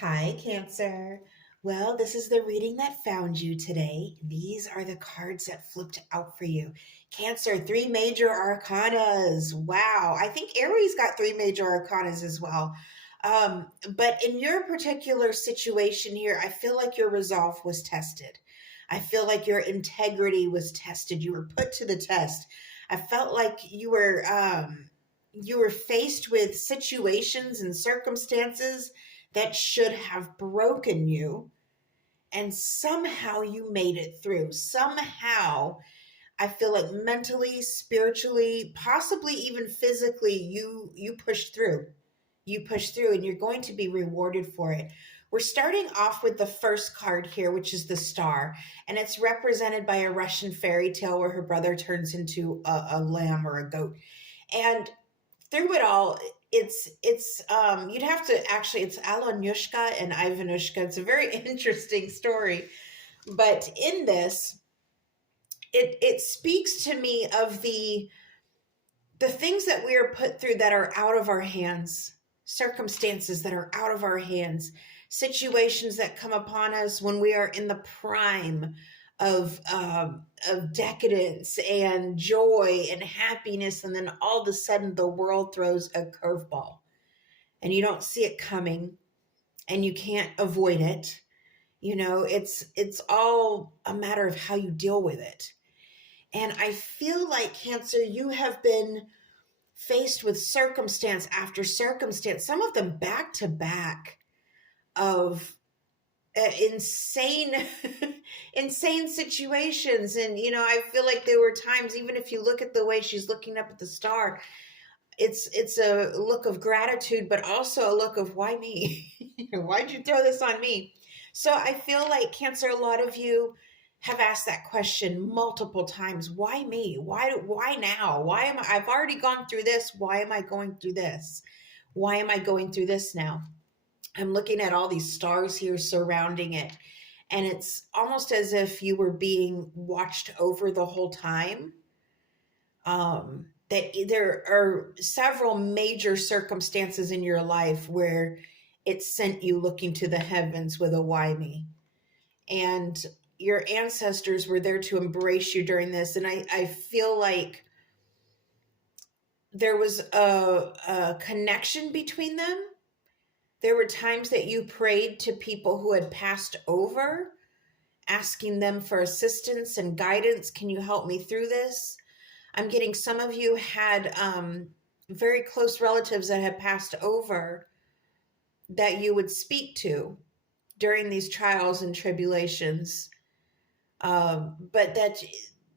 Hi, Cancer. Well, this is the reading that found you today. These are the cards that flipped out for you. Cancer, three major arcanas. Wow. I think Aries got three major arcanas as well. But in your particular situation here, I feel like your resolve was tested. I feel like your integrity was tested. You were put to the test. I felt like you were faced with situations and circumstances that should have broken you, and somehow you made it through. Somehow I feel like mentally, spiritually, possibly even physically, you pushed through. You pushed through, and you're going to be rewarded for it. We're starting off with the first card here, which is the star, and it's represented by a Russian fairy tale where her brother turns into a lamb or a goat. And through it all, it's you'd have to actually, it's Alanyushka and Ivanushka. It's a very interesting story, but in this, it speaks to me of the things that we are put through that are out of our hands, circumstances that are out of our hands, situations that come upon us when we are in the prime of decadence and joy and happiness, and then all of a sudden the world throws a curveball, and you don't see it coming, and you can't avoid it. It's all a matter of how you deal with it. And I feel like, Cancer, you have been faced with circumstance after circumstance, some of them back to back, of insane insane situations. And I feel like there were times, even if you look at the way she's looking up at the star, it's a look of gratitude, but also a look of, why me? Why'd you throw this on me? So I feel like, Cancer, a lot of you have asked that question multiple times. Why me? Why now? Why am I've already gone through this? Why am I going through this? Why am I going through this now? I'm looking at all these stars here surrounding it, and it's almost as if you were being watched over the whole time. That there are several major circumstances in your life where it sent you looking to the heavens with a why me. And your ancestors were there to embrace you during this. And I feel like there was a connection between them. There were times that you prayed to people who had passed over, asking them for assistance and guidance. Can you help me through this? I'm getting some of you had very close relatives that had passed over that you would speak to during these trials and tribulations, but that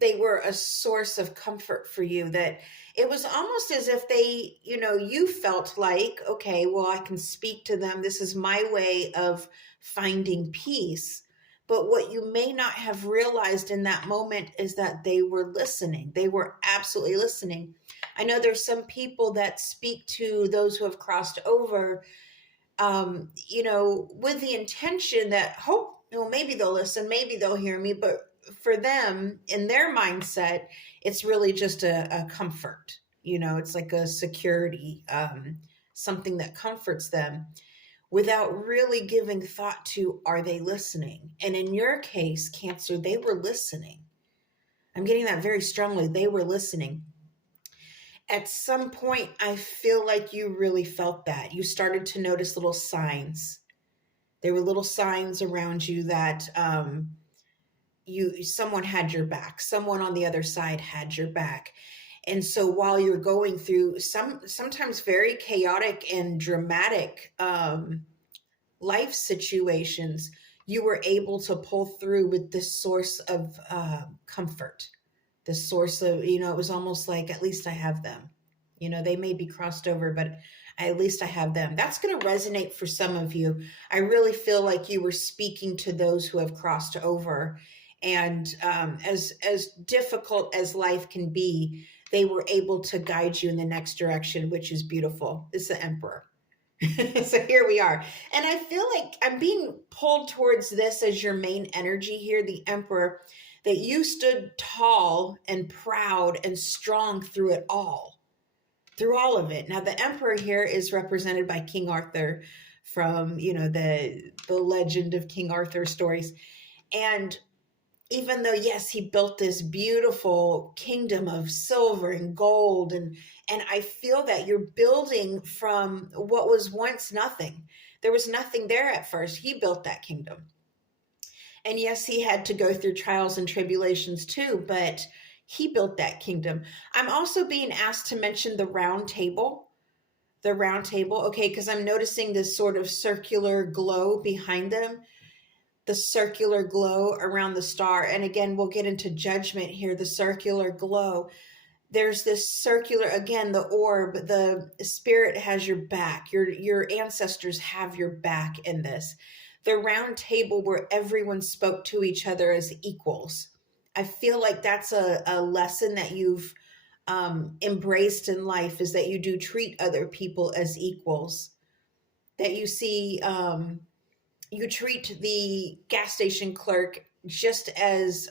they were a source of comfort for you. That it was almost as if they, you felt like, okay, well, I can speak to them. This is my way of finding peace. But what you may not have realized in that moment is that they were listening. They were absolutely listening. I know there's some people that speak to those who have crossed over, with the intention that, hope, maybe they'll listen, maybe they'll hear me. But for them, in their mindset, it's really just a comfort. It's like a security, something that comforts them, without really giving thought to, are they listening? And in your case, Cancer, they were listening. I'm getting that very strongly. They were listening. At some point, I feel like you really felt that. You started to notice little signs. There were little signs around you that someone had your back. Someone on the other side had your back. And so while you're going through sometimes very chaotic and dramatic life situations, you were able to pull through with this source of comfort, this source of, it was almost like, at least I have them. They may be crossed over, but at least I have them. That's going to resonate for some of you. I really feel like you were speaking to those who have crossed over. And as difficult as life can be, they were able to guide you in the next direction, which is beautiful. It's the Emperor. So here we are. And I feel like I'm being pulled towards this as your main energy here, the Emperor, that you stood tall and proud and strong through it all, through all of it. Now, the Emperor here is represented by King Arthur from, the legend of King Arthur stories. And even though, yes, he built this beautiful kingdom of silver and gold, and I feel that you're building from what was once nothing. There was nothing there at first. He built that kingdom. And yes, he had to go through trials and tribulations too, but he built that kingdom. I'm also being asked to mention the round table. The round table, okay, because I'm noticing this sort of circular glow behind them, the circular glow around the star. And again, we'll get into judgment here, the circular glow. There's this circular, again, the orb, the spirit has your back. Your ancestors have your back in this. The round table where everyone spoke to each other as equals. I feel like that's a lesson that you've embraced in life, is that you do treat other people as equals. That you see, you treat the gas station clerk just as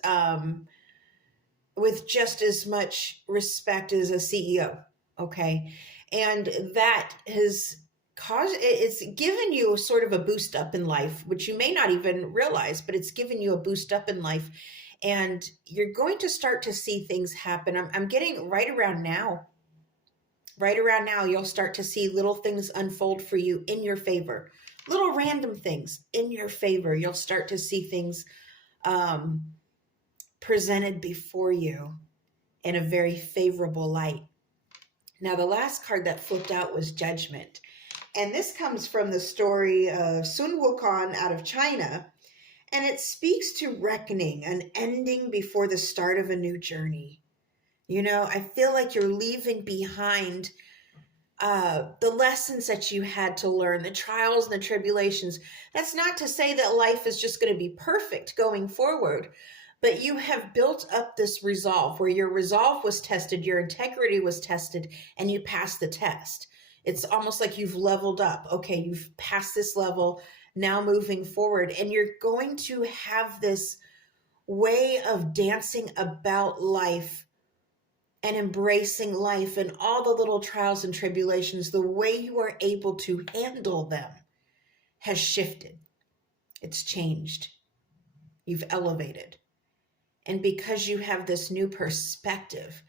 with just as much respect as a CEO. Okay. And that has it's given you sort of a boost up in life, which you may not even realize, but it's given you a boost up in life. And you're going to start to see things happen. I'm getting right around now, you'll start to see little things unfold for you in your favor, little random things in your favor. You'll start to see things presented before you in a very favorable light. Now, the last card that flipped out was Judgment. And this comes from the story of Sun Wukong out of China. And it speaks to reckoning, an ending before the start of a new journey. I feel like you're leaving behind the lessons that you had to learn, the trials and the tribulations. That's not to say that life is just going to be perfect going forward, but you have built up this resolve where your resolve was tested, your integrity was tested, and you passed the test. It's almost like you've leveled up. Okay, you've passed this level, now moving forward, and you're going to have this way of dancing about life and embracing life and all the little trials and tribulations. The way you are able to handle them has shifted. It's changed. You've elevated. And because you have this new perspective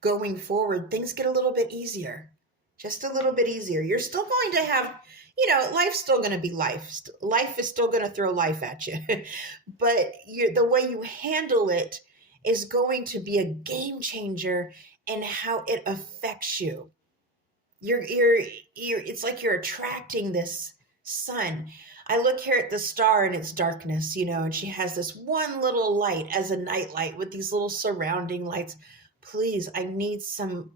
going forward, things get a little bit easier, just a little bit easier. You're still going to have, life's still going to be life. Life is still going to throw life at you. But the way you handle it is going to be a game changer in how it affects you. It's like you're attracting this sun. I look here at the star and it's darkness, and she has this one little light as a night light with these little surrounding lights. Please, I need something,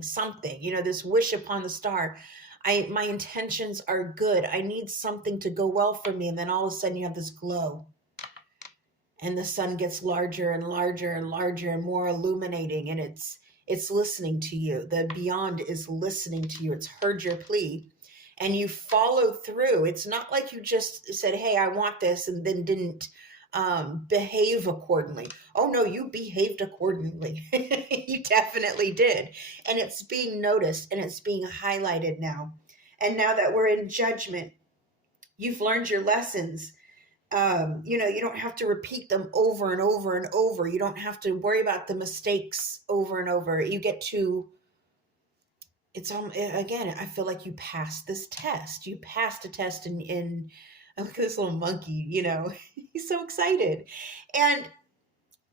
this wish upon the star. My intentions are good. I need something to go well for me. And then all of a sudden you have this glow. And the sun gets larger and larger and larger and more illuminating, and it's listening to you. The beyond is listening to you. It's heard your plea, and you follow through. It's not like you just said, hey, I want this, and then didn't behave accordingly. Oh no, you behaved accordingly. You definitely did. And it's being noticed and it's being highlighted now. And now that we're in Judgment, you've learned your lessons. You don't have to repeat them over and over and over. You don't have to worry about the mistakes over and over. You get to, again, I feel like you passed this test. You passed a test in I look at this little monkey, he's so excited. And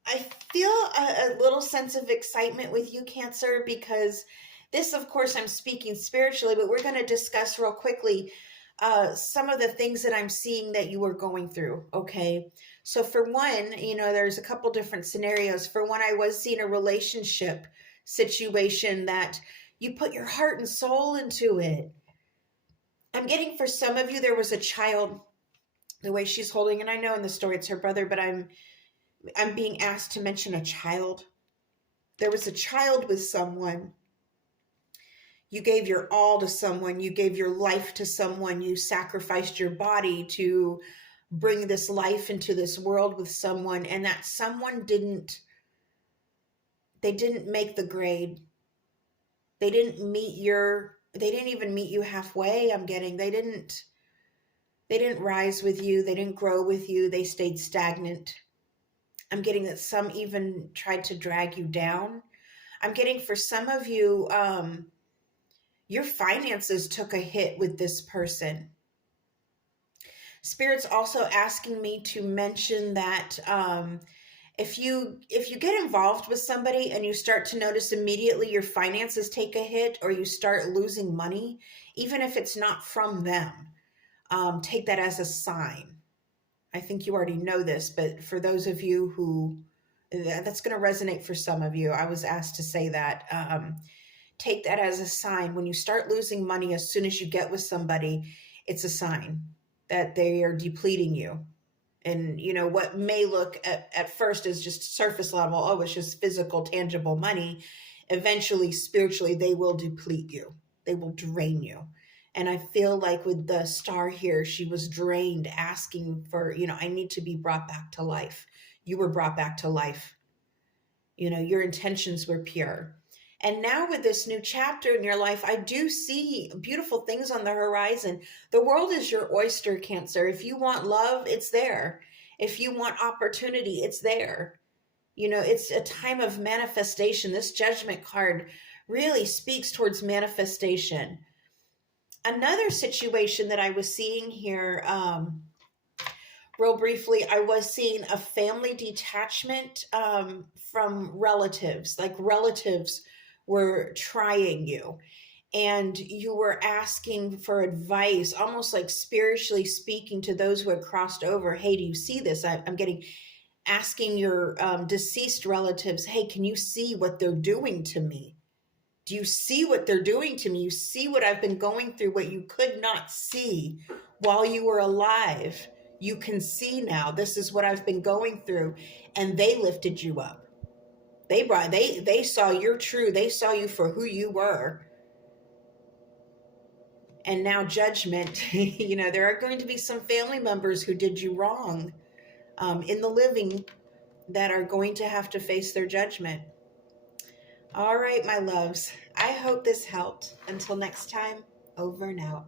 I feel a little sense of excitement with you, Cancer, because this, of course, I'm speaking spiritually, but we're going to discuss real quickly some of the things that I'm seeing that you are going through. Okay. So for one, there's a couple different scenarios. For one, I was seeing a relationship situation that you put your heart and soul into it. I'm getting, for some of you, there was a child, the way she's holding, and I know in the story it's her brother, but I'm being asked to mention a child. There was a child with someone. You gave your all to someone. You gave your life to someone. You sacrificed your body to bring this life into this world with someone. And that someone didn't make the grade. They didn't meet your they didn't even meet you halfway. I'm getting they didn't rise with you, they didn't grow with you, they stayed stagnant. I'm getting that some even tried to drag you down. I'm getting for some of you, your finances took a hit with this person. Spirit's also asking me to mention that if you get involved with somebody and you start to notice immediately your finances take a hit or you start losing money, even if it's not from them, take that as a sign. I think you already know this, but for those of you who that's going to resonate for some of you, I was asked to say that. Take that as a sign. When you start losing money as soon as you get with somebody, it's a sign that they are depleting you. And what may look at first as just surface level, oh, it's just physical, tangible money. Eventually, spiritually, they will deplete you. They will drain you. And I feel like with the star here, she was drained, asking for, I need to be brought back to life. You were brought back to life. Your intentions were pure. And now with this new chapter in your life, I do see beautiful things on the horizon. The world is your oyster, Cancer. If you want love, it's there. If you want opportunity, it's there. It's a time of manifestation. This Judgment card really speaks towards manifestation. Another situation that I was seeing here, real briefly, I was seeing a family detachment from relatives. Like relatives were trying you and you were asking for advice, almost like spiritually speaking to those who had crossed over. Hey, do you see this? I'm getting asking your deceased relatives, hey, can you see what they're doing to me? Do you see what they're doing to me? You see what I've been going through, what you could not see while you were alive. You can see now. This is what I've been going through. And they lifted you up. They saw you're true. They saw you for who you were. And now Judgment, there are going to be some family members who did you wrong in the living that are going to have to face their judgment. All right, my loves. I hope this helped. Until next time, over and out.